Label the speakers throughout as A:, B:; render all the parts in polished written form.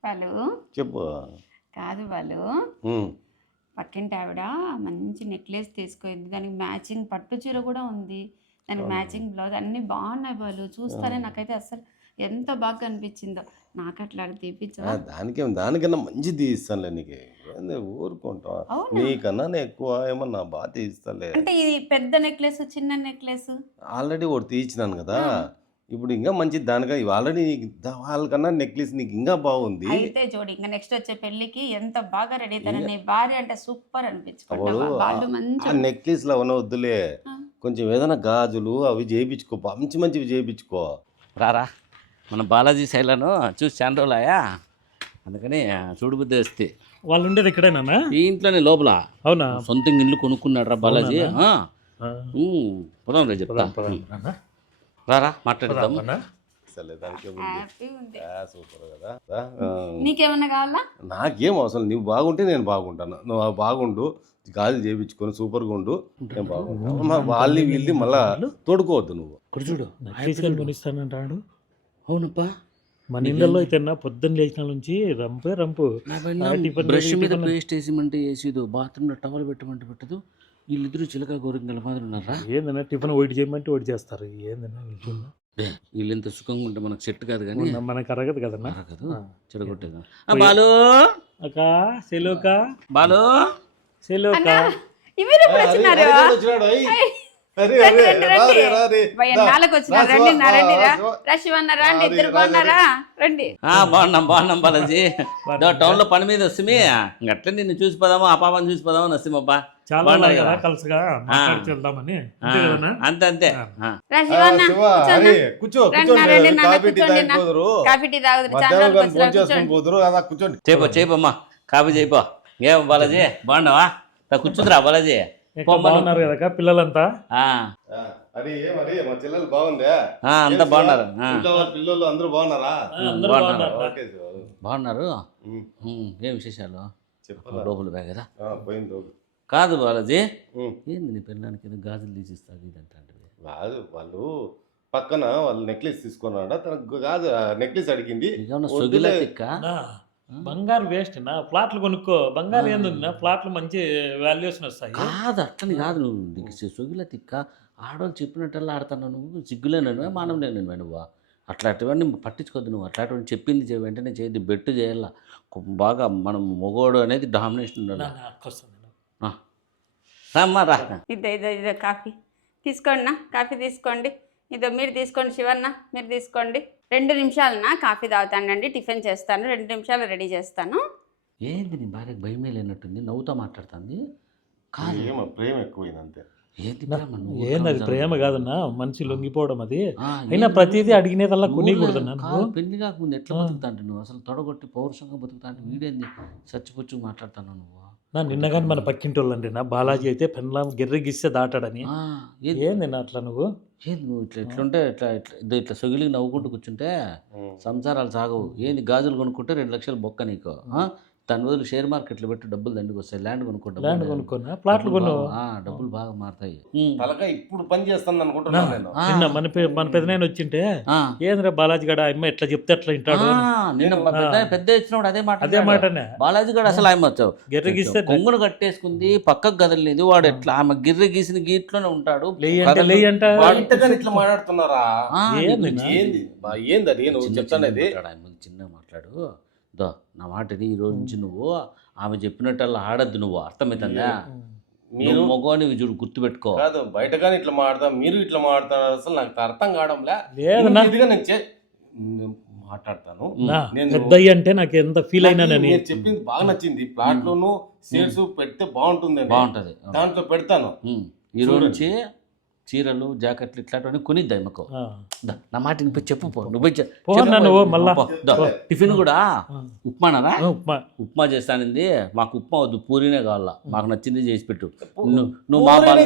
A: వాళ్ళు
B: చెప్పు.
A: కాదు వాళ్ళు పక్కింటి ఆవిడ మంచి నెక్లెస్ తీసుకుంది, దానికి మ్యాచింగ్ పట్టు చీర కూడా ఉంది, దానికి మ్యాచింగ్ బ్లౌజ్ అన్నీ బాగున్నాయి. వాళ్ళు చూస్తానే నాకైతే అసలు ఎంత బాగా అనిపించిందో. నాకు అట్లా తీపిచ్చా.
B: దానికన్నా మంచి తీస్తానులే నీకు. ఊరుకుంటా, నీకన్నా ఎక్కువ ఏమన్నా బాగా తీస్తాలే.
A: అంటే ఇది పెద్ద నెక్లెస్ చిన్న నెక్లెస్
B: ఆల్రెడీ ఒకటి తీయించినాను కదా, ఇప్పుడు ఇంకా మంచిది. దానిగా ఆల్రెడీ వాళ్ళకన్నా నెక్లెస్ నీకు ఇంకా బాగుంది.
A: అయితే జోడి ఇంకా నెక్స్ట్ వచ్చే పెళ్లికి ఎంత బాగా రెడీ అవుతాను. నీ భార్య అంటే సూపర్ అనిపించుకోండి.
B: ఆ నెక్లెస్ లో ఉన్న వద్దులే, కొంచెం ఏదైనా గాజులు అవి చేయించుకో, మంచి మంచివి చేయించుకో.
C: రారా, మన బాలాజీ శైలను చూసి చాలా రోజులాయా, అందుకని చూడుబుద్ది వస్తే.
D: వాళ్ళు ఉండేది ఇక్కడేనా?
C: ఈ ఇంట్లోనే లోపల.
D: అవునా?
C: సొంతంగా ఇల్లు కొనుక్కున్నాడు రా బాలాజీ. పోదాం రే, చెప్తా. రారా మాట్లాడదాం.
B: సూపర్ కదా.
A: నీకేమన్నా కావాలా?
B: నాకేం అవసరం, నువ్వు బాగుంటే నేను బాగుంటాను. నువ్వు బాగుండు, గాజులు చేయించుకొని సూపర్గా ఉండు, నేను బాగుంటాను. వాళ్ళని వీళ్ళని మళ్ళా తోడుకోవద్దు నువ్వు.
D: చూడు కొనిస్తానంటాడు.
C: అవునప్పా,
D: మన ఇళ్ళల్లో అయితే పొద్దున్న లేచిన నుంచి రంపే రంపు.
C: బ్రష్ మీద పేస్ట్ వేసిమంటే వేసేదు, బాత్రూంలో టవల్ పెట్టమంటే పెట్టదు. వీళ్ళిద్దరు చిలక గోరింగల మాదిరి ఉన్నారా?
D: ఏందన్నా టిఫిన్ ఒకటి చేయమంటే ఒకటి చేస్తారు. ఏందన్నా
C: వీళ్ళు ఎంత సుఖంగా ఉంటే మనకు సెట్ కాదు కానీ
D: మనకు అరగదు కదన్నా.
C: చెడగొట్టేదా బాలు
D: అక్క, సెలోక
C: బాలు
D: సెలోక.
C: బాగున్నాం బాలాజీ. టౌన్ లో పని మీద వస్తుంది, అట్లా నిన్ను చూసిపోదాము, ఆ పాపని చూసిపోదాము నరసింహబ్బా.
D: చాలా కలుసుగా వెళ్దామని.
C: అంతే అంతే. చేపమ్మా, కాఫీ చేయిపో. ఏం బాలాజీ బాగున్నావా? కూర్చుందిరా బాలాజీ.
D: బాగున్నారు కదా పిల్లలంతా?
C: అంతా బాగున్నారు.
B: పిల్లలు అందరూ బాగున్నారా?
C: బాగున్నారు. ఏం విశేషాలు? లోపల బ్యాగ్ కదా కాదు బాలాజీ. ఏంది నీ పిల్లలకి గాజులు తీసిస్తావు ఇదంటే?
B: కాదు, వాళ్ళు పక్కన వాళ్ళు నెక్లెస్ తీసుకున్నాడ, తనకు గాజు నెక్లెస్ అడిగింది.
D: బంగారు వేస్ట్ నా, ప్లాట్లు కొనుక్కో. బంగారు ఏంది నా, ప్లాట్లు మంచి వాల్యుయేషన్ వస్తాయి.
C: కాదు అట్లని కాదు, నువ్వు సొగిల తిక్క ఆడవాళ్ళు చెప్పినట్టల్లా ఆడుతున్నావు. నువ్వు సిగ్గులేను మానవులేను నువ్వు. అట్లాంటివన్నీ పట్టించుకోద్దు నువ్వు. అట్లాంటివన్నీ చెప్పింది వెంటనే చేయద్దు, బెట్టు చేయాల బాగా. మనం మొగోడు అనేది డామినేషన్ ఉండాలి. రా
A: ఇదో కాఫీ తీసుకోండి, కాఫీ తీసుకోండి. ఇదో మీరు తీసుకోండి, శివన్న మీరు తీసుకోండి. 2 నిమిషాలన్నా కాఫీ తాగుతానండి, టిఫిన్ చేస్తాను, 2 నిమిషాలు రెడీ చేస్తాను.
C: ఏంది నీ భార్యకు భయమే లేనట్టుంది, నవ్వుతా మాట్లాడుతుంది.
B: కాదు, ప్రేమ ఎక్కువైందంతే.
D: ఏంది అది ప్రేమ కాదన్నా, మనిషి లొంగిపోవడం. అది అయినా ప్రతిదీ అడిగినదల్లా కొనికూడదన్నా.
C: పెళ్లి కాకముందు ఎట్లా బతుకుతాంటే నువ్వు, అసలు తొడగొట్టి పౌరుషంగా బతుకుతాంటే వీడేంది చచ్చిపుచ్చు మాట్లాడుతున్నావు నువ్వు.
D: నిన్న కానీ మన పక్కింటి వాళ్ళండి నా బాలాజీ అయితే పెన్లా గిర్రగిస్తే దాటాడని. ఏంది నా అట్లా నువ్వు?
C: ఏంది నువ్వు ఇట్లుంటే ఇట్లా సొగిలికి నవ్వుకుంటూ కూర్చుంటే సంసారాలు సాగవు. ఏంది గాజులు కొనుక్కుంటే 2 లక్షలు బొక్క నీకు. దాని బదులు షేర్ మార్కెట్లో పెట్టి డబ్బులు దండికి వస్తాయి. ల్యాండ్
D: కొనుక్కున్నా, ప్లాట్లు కొను,
C: డబ్బులు బాగా మారుతాయి.
B: ఇప్పుడు పని చేస్తాను అనుకుంటున్నాను.
D: నిన్న మన పెద్దనాయన వచ్చింటే ఏంద్రా బాలాజీ గడ అమ్మ ఎట్లా చెప్తే అట్లా వింటాడు.
C: నిన్న పెద్ద ఇచ్చినప్పుడు అదే మాటనే. బాలాజీ గడ అసలు ఆమె
D: గిర్రగిస్తే
C: కొంగును కట్టేసుకుంది, పక్కకు గదలేదు. వాడు ఎట్లా ఆమె గిర్ర గీసిన గీట్లోనే ఉంటాడు.
B: ఇట్లా మాట్లాడుతున్నారా? ఏంది నువ్వు చెప్తానేది?
C: చిన్నగా మాట్లాడు. నా మాటని ఈ రోజు నుంచి నువ్వు ఆమె చెప్పినట్టల్లా ఆడద్దు. నువ్వు అర్థమవుతుందా? మీరు మగవాని చూడు, గుర్తుపెట్టుకో.
B: కాదు, బయట కానీ ఇట్లా మాడతాం, మీరు ఇట్లా మాడతారు, అసలు నాకు అర్థం కావడంలే. మాట్లాడతాను
D: పెద్దయ్య అంటే నాకు ఎంత ఫీల్ అయినానని.
B: చెప్పింది బాగా నచ్చింది. ప్లాట్ లోను షేర్స్ పెడితే బాగుంటుంది. దాంట్లో పెడతాను.
C: ఈ రోజు నుంచి చీరలు, జాకెట్లు ఇట్లాంటివన్నీ కొనిద్దా మాకు. నా మాట చెప్పు. టిఫిన్ కూడా ఉప్మానా? ఉప్మా చేస్తానంది. మాకు ఉప్మా వద్దు, పూరీనే కావాలా. మాకు నచ్చింది చేసి పెట్టు. నువ్వు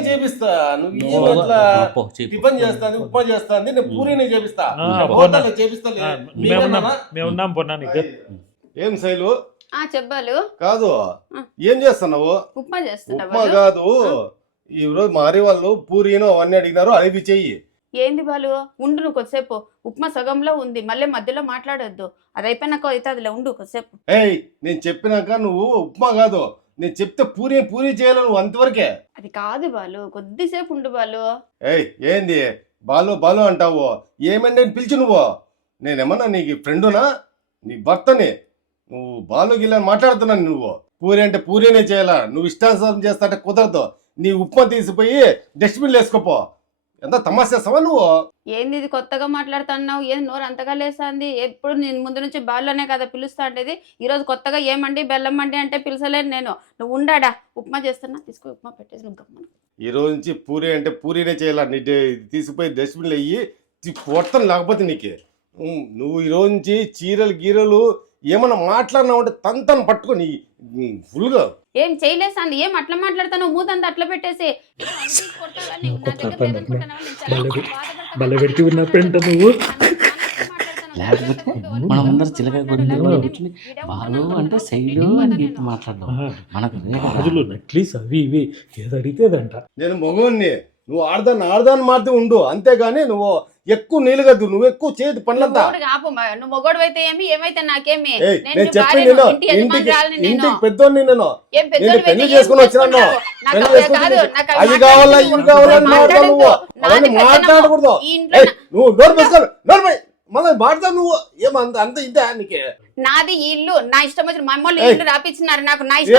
B: ఏం శైలు
A: చెప్పాలి
B: కాదు, ఏం చేస్తున్నావు?
A: ఉప్మా చేస్తున్నా.
B: ఉప్మా కాదు, ఈ రోజు మారి వాళ్ళు పూరీను అవన్నీ అడిగినారు, అవి చెయ్యి.
A: ఏంది బాలు, ఉండు నువ్వు కొద్దిసేపు. ఉప్మా సగంలో ఉంది, మళ్ళీ మధ్యలో మాట్లాడొద్దు. అది అయిపోయినాక అవుతుందిలే, ఉండు కొద్దిసేపు.
B: ఏయ్ నేను చెప్పినాక నువ్వు ఉప్మా కాదు, నేను చెప్తే పూరి చేయాలి నువ్వు అంతవరకే.
A: అది కాదు బాలు, కొద్దిసేపు ఉండు బాలు.
B: ఏయ్ ఏంది బాలు అంటావు? ఏమండి అని పిలిచి నువ్వు? నేనేమన్నా నీకు ఫ్రెండునా, నీ భర్తని? నువ్వు బాలు గిల్లని మాట్లాడుతున్నాను. నువ్వు పూరి అంటే పూరీనే చేయాలా, నువ్వు ఇష్టానుసారం చేస్తా అంటే కుదరదు. నీ ఉప్మా తీసిపోయి డస్ట్బిన్లో వేసుకోపో. ఎంత తమాషేస్తావా నువ్వు?
A: ఏంది ఇది కొత్తగా మాట్లాడుతున్నావు? ఏం నోరు అంతగా లేస్తుంది? ఎప్పుడు నేను ముందు నుంచి బాల్లోనే కదా పిలుస్తా ఉండేది. ఈరోజు కొత్తగా ఏమండి బెల్లం మండి అంటే పిలిచలేను నేను. నువ్వు ఉండాడా, ఉప్మా చేస్తున్నా, తీసుకో ఉప్మా పెట్టేసి నువ్వు గమ్మన.
B: ఈ రోజు నుంచి పూరి అంటే పూరీనే చేయాలా. నీ తీసిపోయి డస్ట్బిన్లో వెయ్యి కొడతాను, లేకపోతే నీకు. నువ్వు ఈ రోజు నుంచి చీరలు గీరలు ఏమన్నా మాట్లాడినావు అంటే తంతను పట్టుకొని ఫుల్గా
A: ఏం చేయలేసాను. ఏం అట్లా మాట్లాడతాను? మూతంతా అట్లా పెట్టేసి
D: భలే పెట్టి ఉన్నప్పుడంట నువ్వు.
C: లేకపోతే మనం అందరు చిలక కూర్చుని బాలు అంటే శైలు అని చెప్పి మాట్లాడదాం. మనకు
D: గాజులు నెక్లెస్ అవి ఇవి ఏది అడిగితేదంట.
B: నేను మగవాడిని, నువ్వు ఆడదాన్ని మారితే ఉండు, అంతేగాని నువ్వు ఎక్కువ నీళ్ళగద్దు, నువ్వు ఎక్కువ చేయదు పనులంతా.
A: ఆపు, నువ్వు మొగోడు అయితే ఏమి, ఏమైతే నాకేమి.
B: నేను చెప్పి ఇంటికి పెద్దోడిని, నేను పెళ్లి చేసుకుని వచ్చినాను. అది కావాలా ఇవి కావాలని మాట్లాడు నువ్వు, అవన్నీ మాట్లాడకూడదు. నువ్వు నోరు పెట్టుకోవాలి, నోరు మళ్ళీ మాట్లాడు నువ్వు. ఏమంత అంత ఇంతే నీకే?
A: నాది ఈ ఇల్లు, నా ఇష్టం వచ్చిన మమ్మల్ని ఇల్లు రాపించినారు, నాకు నా
B: అవన్నీ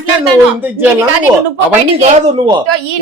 B: కాదు, నువ్వు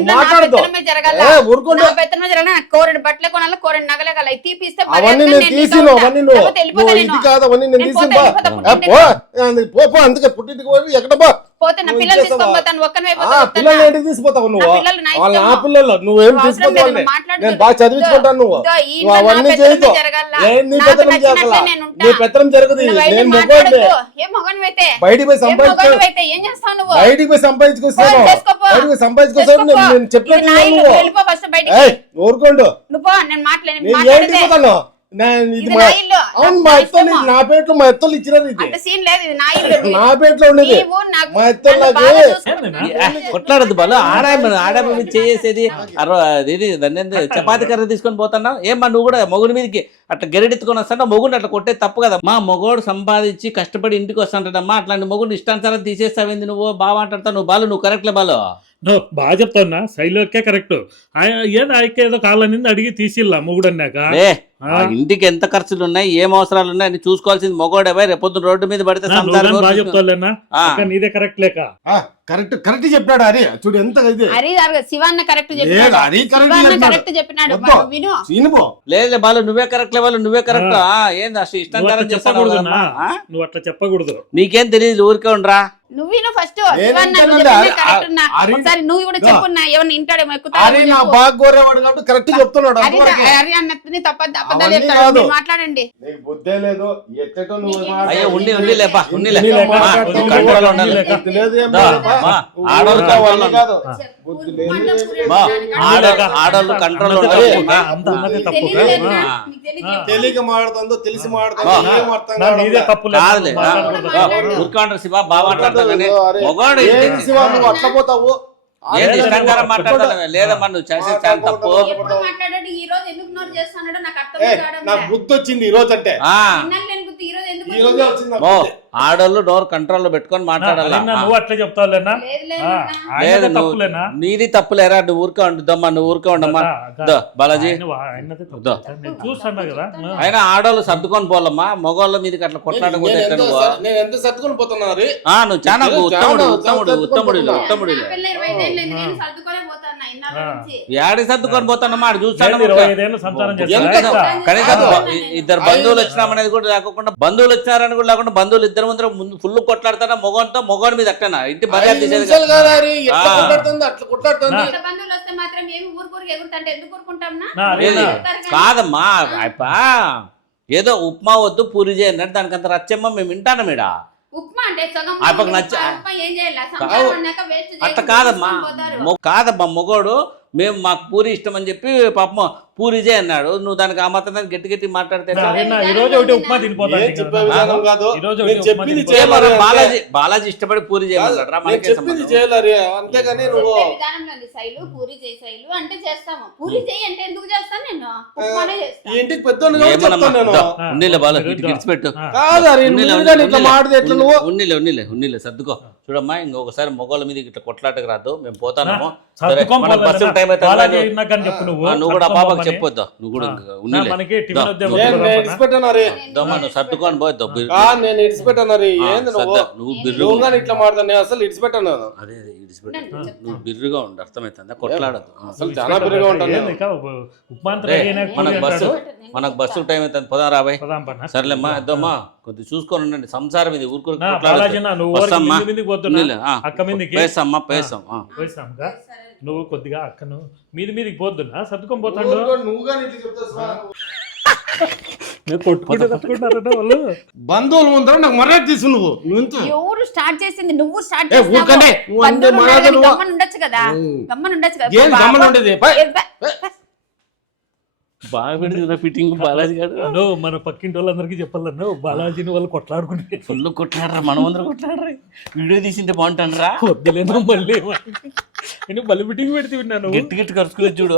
A: కోరెడు బట్టలే కొనాలి, కోరెడు నగలే కల తీపిస్తే
B: అవన్నీ నేను తీసిన, అవన్నీ నువ్వు ఇది కాదు, అవన్నీ నేను తీసిన పో. అందుకే పుట్టింటికి పోయి ఎక్కడ
A: పోతే నా పిల్లలు తీసుకొని పోతాను.
B: పిల్లలు ఏంటికి తీసుకుపోతావు నువ్వు? వాళ్ళ నా పిల్లలు నువ్వేం తీసుకుపోతావు? నేను బాగా చదివించుకుంటాను. నువ్వు అవన్నీ చేయదు, నీ పెత్తనం జరగల, నీ పెత్తనం జరగదు. నేను మొగోడిని, బయటికి పోయి సంపాదించుకొస్తాను, బయటికి పోయి సంపాదించుకొస్తాను. నేను చెప్పలేదు, ఊరుకోండు. నేను ఏంటి పోతాను? అవును, మా ఎత్తలు నా పేట్లో, మా ఎత్తలు ఇచ్చినారు. ఇది నా పేట్లో ఉండేది, మా ఎత్తలకి.
C: కొట్లాడద్దు బాలు. ఆడమి చేసేది దాన్ని చపాతి కర్ర తీసుకొని పోతున్నావు. ఏమ్మా నువ్వు కూడా మొగుడి మీదకి అట్లా గెరెడెత్తుకొని వస్తాంట, మొగుడిని అట్లా కొట్టే తప్పు కదా. మా మొగోడు సంపాదించి కష్టపడి ఇంటికి వస్తాంటమ్మా, అట్లాంటి మొగుడిని ఇష్టానుసారం తీసేస్తావేంది నువ్వు? బాగా మాట్లాడతావు నువ్వు బాలు, నువ్వు కరెక్ట్లే బాలు.
D: నువ్వు బాగా చెప్తావునా, శైలికే కరెక్ట్. ఏదో ఆయనకి ఏదో కాళ్ళనింది అడిగి తీసిల్లా మొగుడు అన్నాక.
C: ఇంటికి ఎంత ఖర్చులు ఉన్నాయి, ఏం అవసరాలు ఉన్నాయి అని చూసుకోవాల్సింది మొగోడే. రేపొద్దు రోడ్డు మీద పడితే
D: బాగా చెప్తావులేనా, నీదే కరెక్ట్ లేక.
B: కరెక్ట్ చెప్పాడు. అరే చూడు ఎంత
A: శివాన్న కరెక్ట్ చెప్పినాడు.
C: లేదు బాలు, నువ్వే కరెక్ట్ బాలు, నువ్వే కరెక్ట్. ఏంది అసలు ఇష్టానుసారం చెప్పకూడదు,
D: నువ్వు అట్లా చెప్పకూడదు.
C: నీకేం తెలియదు, ఊరికే ఉండరా.
A: నువ్వు ఫస్ట్ ఒకసారి నువ్వు కూడా చెప్పున్నా, ఏమన్నా ఇంటాడేమో మాట్లాడండి.
C: అయ్యో ఉండి లేపా, కంట్రోల్ ఉండాలి. ఆడోళ్ళు కంట్రోల్ ఉండాలి.
B: తెలియక మాట్లాడుతుందో తెలిసి మాట్లాడుతుందో
C: శివ బాగా మాట్లాడతావు,
B: అట్లా పోతావు.
C: ఇష్టానుసారం మాట్లాడతావు లేదా? మనం నువ్వు చేసే చాలా తప్పు.
B: నాకు గుర్తు వచ్చింది ఈ రోజు అంటే.
C: ఆడోళ్ళు డోర్ కంట్రోల్ లో పెట్టుకొని మాట్లాడాలి.
D: నువ్వు అట్లా చెప్తావులేనా?
C: లేదు నీది తప్పులేరా, నువ్వు ఊరికే ఉండమ్మా, నువ్వు ఊరికే ఉండమ్మా. బాలాజీ అయినా ఆడోళ్ళు సర్దుకొని పోలమ్మా, మగవాళ్ళ మీదకి అట్లా కొట్లాడకూడదు. నువ్వు చాలా ఉత్తముడు. ఏడి సర్దుకొని పోతానమ్మా, ఆడు చూస్తాను. కనీసం ఇద్దరు బంధువులు వచ్చినామనేది కూడా లేకుండా, బంధువులు వచ్చినారని కూడా లేకుండా, బంధువులు ఇద్దరు ముందు ఫుల్ కొట్లాడతారా మొగంతో, మొగోని మీద అట్టనా ఇంటి మర్యాద తీసేది. కాదమ్మా, ఏదో ఉప్మా వద్దు పూరి చేయండి అంటే దానికంత రచ్చమ్మ మేము వింటాను మీడ. అట్లా కాదమ్మా మొగోడు మేము మాకు పూరి ఇష్టం అని చెప్పి పాపం పూరి చేయి అన్నాడు. నువ్వు దానికి ఆ మాత్రం దానికి గట్టి గట్టి మాట్లాడితే ఎట్లా?
D: అరే నా ఈ రోజు ఒకటి ఉప్మా తినిపోతాను
B: ఏం చెప్పే విధానం కాదు.
D: ఈ రోజు
B: నేను
D: ఒకటి ఉప్మా
B: చెప్పింది
D: తినిపోతాను.
C: ఏమో రా,
B: చేయాలి.
C: బాలాజీ ఇష్టపడి పూరి చేయమన్నాడు రా,
B: నేను
C: మనకే
B: చెప్పింది
C: సంబంధం.
B: చేయాలి. అంతేగాని నువ్వు
A: చెప్పే విధానంలో ఉంది శైలు, పూరి చేయి శైలు అంటే చేస్తాము. పూరి చేయి అంటే ఎందుకు చేస్తాను నేను? ఉప్మానే
B: ఈ
A: చేస్తాను.
B: ఇంటికి పెద్దోళ్ళు
C: ఏమన్నా
B: చెప్తాను నేను.
C: ఉన్నీలే బాల ఇటు గిడిచిపెట్టు.
B: కాదు అరే, నువ్వు కానీ ఇట్లా మాడితే ఎట్లా నువ్వు?
C: ఉన్నీలే సర్దుకో. చూడమ్మా ఇంకొకసారి మొగోళ్ళ మీద ఇట్లా కొట్లాటకు రాదు, మేము పోతాము.
D: సర్దుకోం
C: మనకు బస్సు టైం అయితే
D: బాలాజీ ఇందాకని చెప్పు నువ్వు.
C: నువ్వు కూడా
D: సర్దుకోం
C: బాబాకి
D: పోమని.
C: చెప్పొద్దు. నువ్వు కూడా ఉన్నీలే
D: మనకి టిఫిన్ వద్దే
B: నేను
D: వద్దు.
B: ఇడిచిపెట్టాను రే.
C: దమ్మా నువ్వు సర్దుకొని పోద్దు.
B: నేను ఇడిచిపెట్టాను రే. ఏంది నువ్వు?
C: నువ్వు బిర్రు
B: నువ్వు కానీ ఇట్లా మాడతాను. నేను అసలు ఇడిచిపెట్టాను.
C: అదే నువ్వు బిర్రుగా ఉండు, అర్థమవుతుందా? కొట్లాడదు.
B: అసలు చాలా బిర్రుగా ఉంటాను నేను.
D: ఏంది ఇక ఉప్మా అంతా
C: రే,
D: రెడీ అయినాక
C: మనకు
D: పూరి
C: బస్సు
D: అంటాడు.
C: మనకు బస్సు టైం అవుతుంది, పోదాం రాబాయ్.
D: పదాం పన్నా.
C: సర్లేమ్మా ఇద్దమ్మా కొద్దిగా చూసుకొని ఉండండి. సంసారం ఇది ఊరుకు
D: నా బాలాజీ నా నువ్వు ఊరికి
C: వస్తామ్మా.
D: మింది మిందికి పోతున్నా. అక్క మీదికి
C: పేసామ్మా పేసాం.
D: పోయిస్తాంగా. నువ్వు కొద్దిగా అక్కను మీదికి పోతున్నా సర్దుకొని పోతాడు.
B: నువ్వు కానీ ఇట్లా చెప్తావు.
D: కొట్టుకుంటారట వాళ్ళు.
B: బంధువుల ముందర నాకు మర్యాద తీసు నువ్వు.
A: ఎవరు స్టార్ట్ చేసింది? నువ్వు స్టార్ట్
B: ఏ, ఊరుకోండి. నువ్వు అంతే మర్యాద నువ్వు.
A: గమ్మని ఉండొచ్చు కదా, గమ్మని ఉండొచ్చు కదా.
B: ఏం గమ్మన ఉండేది? పై.
C: బాగా పెడుతున్నా ఫిట్టింగ్ బాలాజీ గారు.
D: నువ్వు మన పక్కింటి వాళ్ళందరికీ చెప్పాలను బాలాజీని వాళ్ళు కొట్లాడుకుంటే
C: ఫుల్ కొట్లాడరా, మనం అందరూ కొట్లాడరా. వీడియో తీసింటే బాగుంటానరా.
D: వద్దులేను మళ్ళీ నేను మళ్ళీ మీటింగ్ పెడితే విన్నాను.
C: గట్టి గట్టి కరుచుకుని చూడు.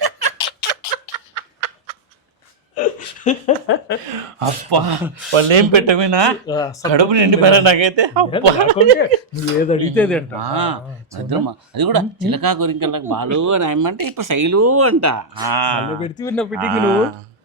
C: అప్పా వాళ్ళు ఏం పెట్టకపోయినా కడుపు నిండిపోయారా నాకైతే. అప్పా
D: నువ్వు ఏది అడిగితే అది అంట.
C: భద్రమ్మ అది కూడా చిలకా గోరింకలకు బాలు అని ఆయమ్మంటే ఇప్పుడు శైలు అంట.
D: పెడితే విన్నా మీటింగ్ నువ్వు.